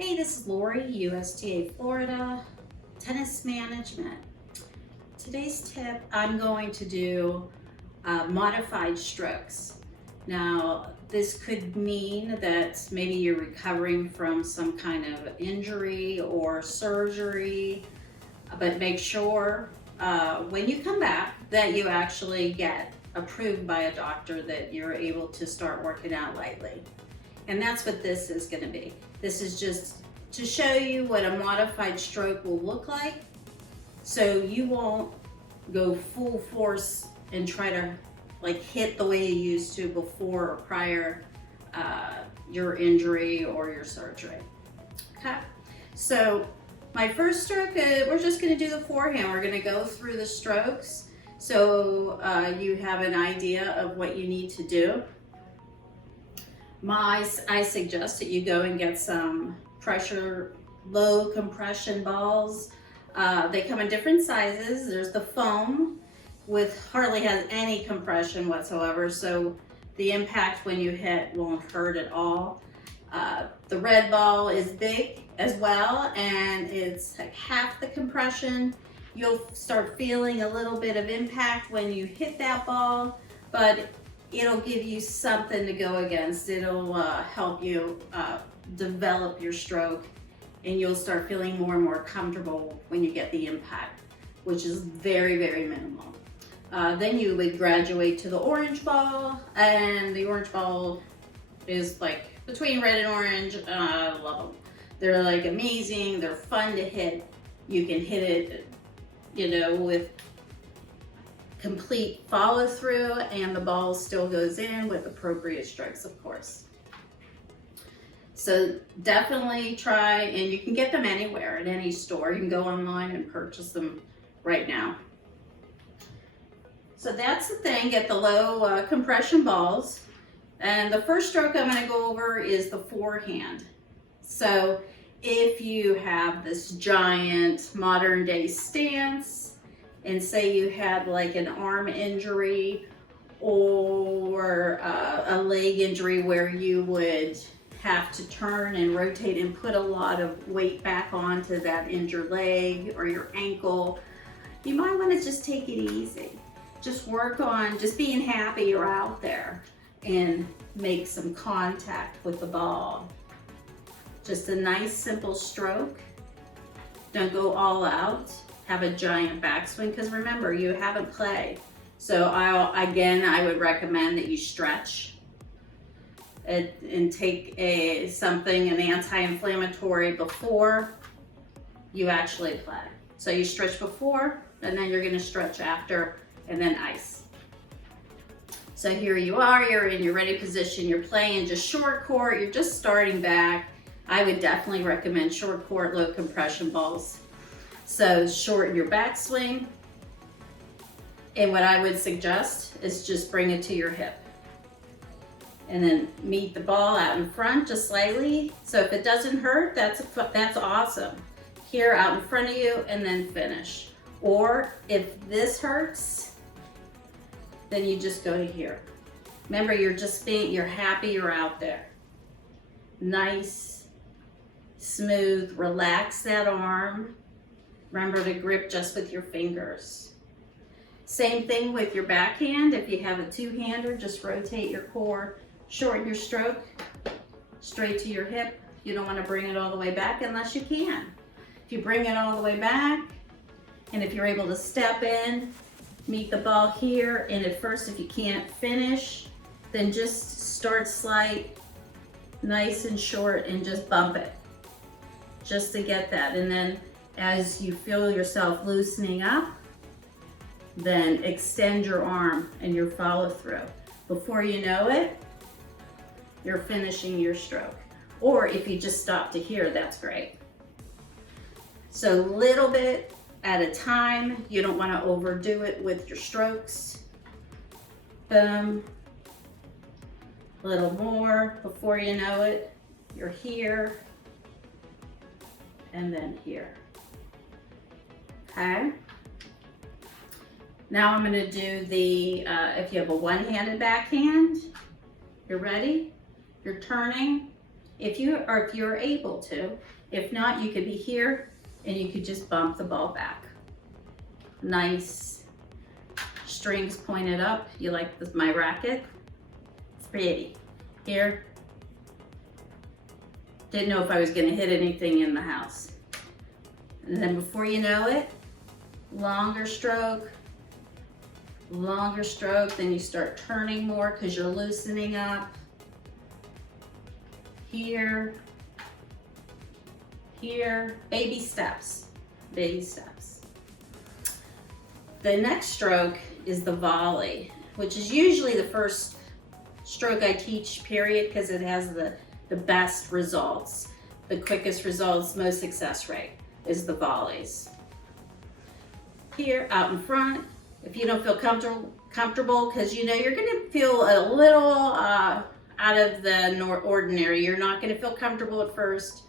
Hey, this is Lori, USTA Florida, Tennis Management. Today's tip, I'm going to do modified strokes. Now, this could mean that maybe you're recovering from some kind of injury or surgery, but make sure when you come back that you actually get approved by a doctor that you're able to start working out lightly. And that's what this is going to be. This is just to show you what a modified stroke will look like, so you won't go full force and try to like hit the way you used to before or prior your injury or your surgery. Okay, so my first stroke, we're just going to do the forehand. We're going to go through the strokes so you have an idea of what you need to do. I suggest that you go and get some pressure, low compression balls. They come in different sizes. There's the foam, with hardly has any compression whatsoever, so the impact when you hit won't hurt at all. The red ball is big as well, and it's like half the compression. You'll start feeling a little bit of impact when you hit that ball, but it'll give you something to go against. It'll help you develop your stroke, and you'll start feeling more and more comfortable when you get the impact, which is very, very minimal. Then you would graduate to the orange ball, and the orange ball is like between red and orange. I love them. They're like amazing. They're fun to hit. You can hit it, you know, with complete follow through, and the ball still goes in with appropriate strokes, of course. So definitely try, and you can get them anywhere at any store. You can go online and purchase them right now. So that's the thing, get the low compression balls. And the first stroke I'm going to go over is the forehand. So if you have this giant modern day stance, and say you had like an arm injury or a leg injury where you would have to turn and rotate and put a lot of weight back onto that injured leg or your ankle, you might want to just take it easy. Just work on just being happy you're out there and make some contact with the ball. Just a nice simple stroke. Don't go all out. Have a giant backswing, because remember, you haven't played. So I would recommend that you stretch it and take an anti-inflammatory before you actually play. So you stretch before, and then you're going to stretch after, and then ice. So here you are, you're in your ready position, you're playing just short court, you're just starting back. I would definitely recommend short court, low compression balls. So shorten your backswing, and what I would suggest is just bring it to your hip. And then meet the ball out in front just slightly. So if it doesn't hurt, that's awesome. Here out in front of you, and then finish. Or if this hurts, then you just go to here. Remember, you're happy you're out there. Nice, smooth, relax that arm. Remember to grip just with your fingers. Same thing with your backhand. If you have a two-hander, just rotate your core, shorten your stroke, straight to your hip. You don't want to bring it all the way back unless you can. If you bring it all the way back, and if you're able to step in, meet the ball here, and at first if you can't finish, then just start slight, nice and short, and just bump it, just to get that. And then as you feel yourself loosening up, then extend your arm and your follow through. Before you know it, you're finishing your stroke. Or if you just stop to here, that's great. So little bit at a time. You don't want to overdo it with your strokes. Boom. A little more. Before you know it, you're here, and then here. Okay. Now I'm going to do the, if you have a one-handed backhand, you're ready, you're turning, if you're able to. If not, you could be here and you could just bump the ball back. Nice strings pointed up. You like this, my racket? It's pretty. Here. Didn't know if I was gonna hit anything in the house. And then before you know it, longer stroke, then you start turning more because you're loosening up. Here, here, baby steps, baby steps. The next stroke is the volley, which is usually the first stroke I teach, period, because it has the best results, the quickest results, most success rate is the volleys. Here, out in front, if you don't feel comfortable, because you know you're gonna feel a little out of the ordinary. You're not gonna feel comfortable at first.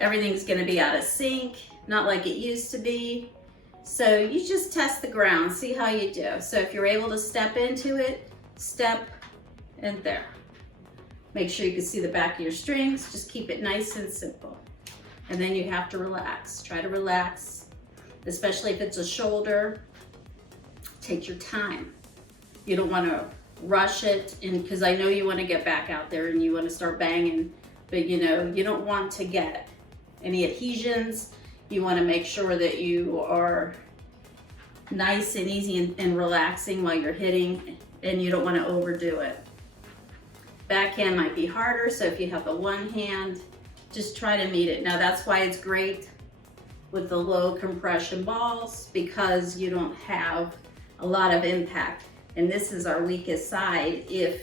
Everything's gonna be out of sync, not like it used to be. So you just test the ground, see how you do. So if you're able to step into it, step and there. Make sure you can see the back of your strings. Just keep it nice and simple. And then you have to relax. Try to relax, especially if it's a shoulder. Take your time. You don't want to rush it, and because I know you want to get back out there and you want to start banging, but you know, you don't want to get any adhesions. You want to make sure that you are nice and easy and relaxing while you're hitting, and you don't want to overdo it. Backhand might be harder, so if you have the one hand, just try to meet it. Now that's why it's great with the low compression balls, because you don't have a lot of impact. And this is our weakest side if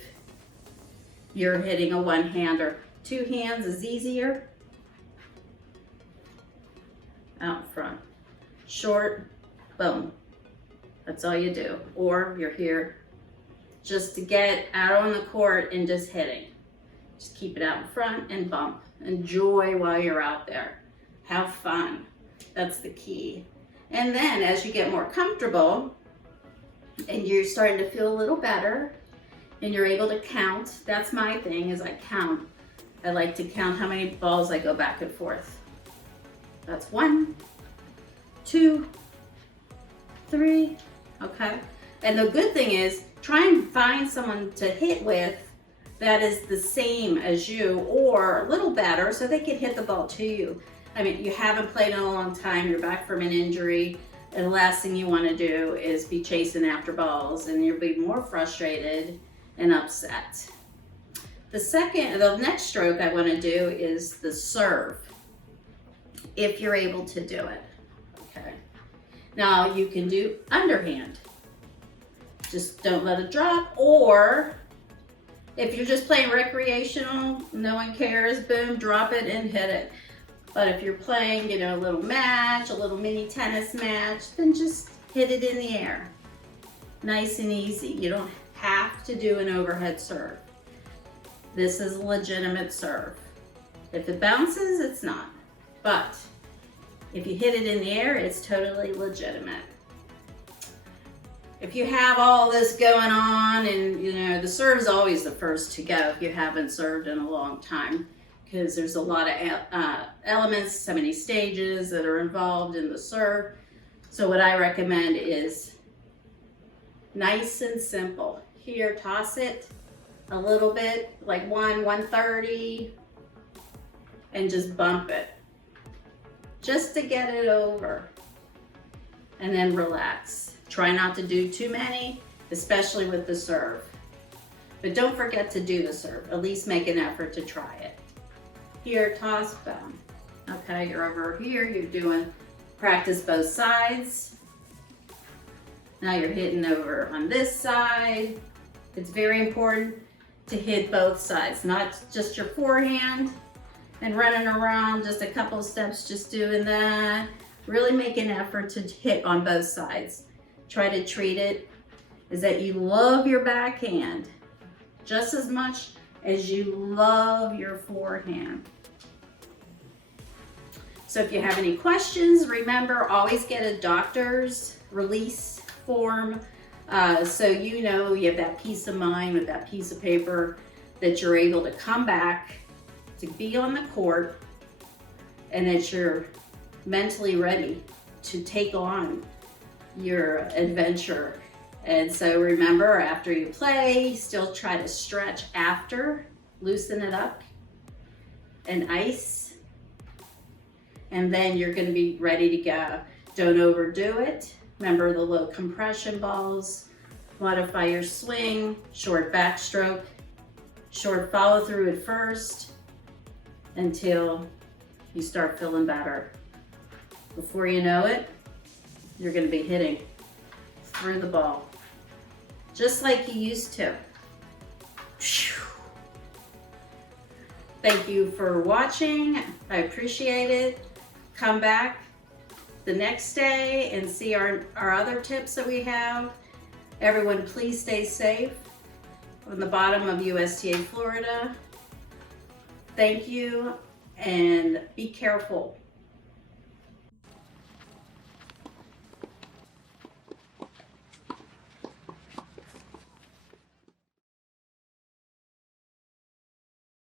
you're hitting a one-hander. Two hands is easier. Out front. Short, boom. That's all you do. Or you're here just to get out on the court and just hitting. Just keep it out in front and bump. Enjoy while you're out there. Have fun. That's the key. And then as you get more comfortable and you're starting to feel a little better and you're able to count, that's my thing, is I count. I like to count how many balls I go back and forth. That's 1, 2, 3, okay? And the good thing is, try and find someone to hit with that is the same as you or a little better so they can hit the ball to you. I mean, you haven't played in a long time, you're back from an injury, and the last thing you want to do is be chasing after balls and you'll be more frustrated and upset. The next stroke I want to do is the serve, if you're able to do it, okay? Now you can do underhand. Just don't let it drop, or if you're just playing recreational, no one cares, boom, drop it and hit it. But if you're playing, you know, a little match, a little mini tennis match, then just hit it in the air. Nice and easy. You don't have to do an overhead serve. This is a legitimate serve. If it bounces, it's not. But if you hit it in the air, it's totally legitimate. If you have all this going on, and you know, the serve is always the first to go if you haven't served in a long time, because there's a lot of elements, so many stages that are involved in the serve. So what I recommend is nice and simple. Here, toss it a little bit, like 130, and just bump it, just to get it over, and then relax. Try not to do too many, especially with the serve. But don't forget to do the serve. At least make an effort to try it. Here, toss, boom. Okay, you're over here, you're doing practice both sides. Now you're hitting over on this side. It's very important to hit both sides, not just your forehand and running around just a couple steps just doing that. Really make an effort to hit on both sides. Try to treat it as that you love your backhand just as much as you love your forehand. So if you have any questions, remember, always get a doctor's release form so you know you have that peace of mind with that piece of paper that you're able to come back to be on the court and that you're mentally ready to take on your adventure. And so remember, after you play, still try to stretch after, loosen it up and ice. And then you're going to be ready to go. Don't overdo it. Remember the low compression balls. Modify your swing, short backstroke, short follow through at first until you start feeling better. Before you know it, you're going to be hitting through the ball, just like you used to. Thank you for watching. I appreciate it. Come back the next day and see our other tips that we have. Everyone, please stay safe. On the bottom of USTA Florida. Thank you, and be careful.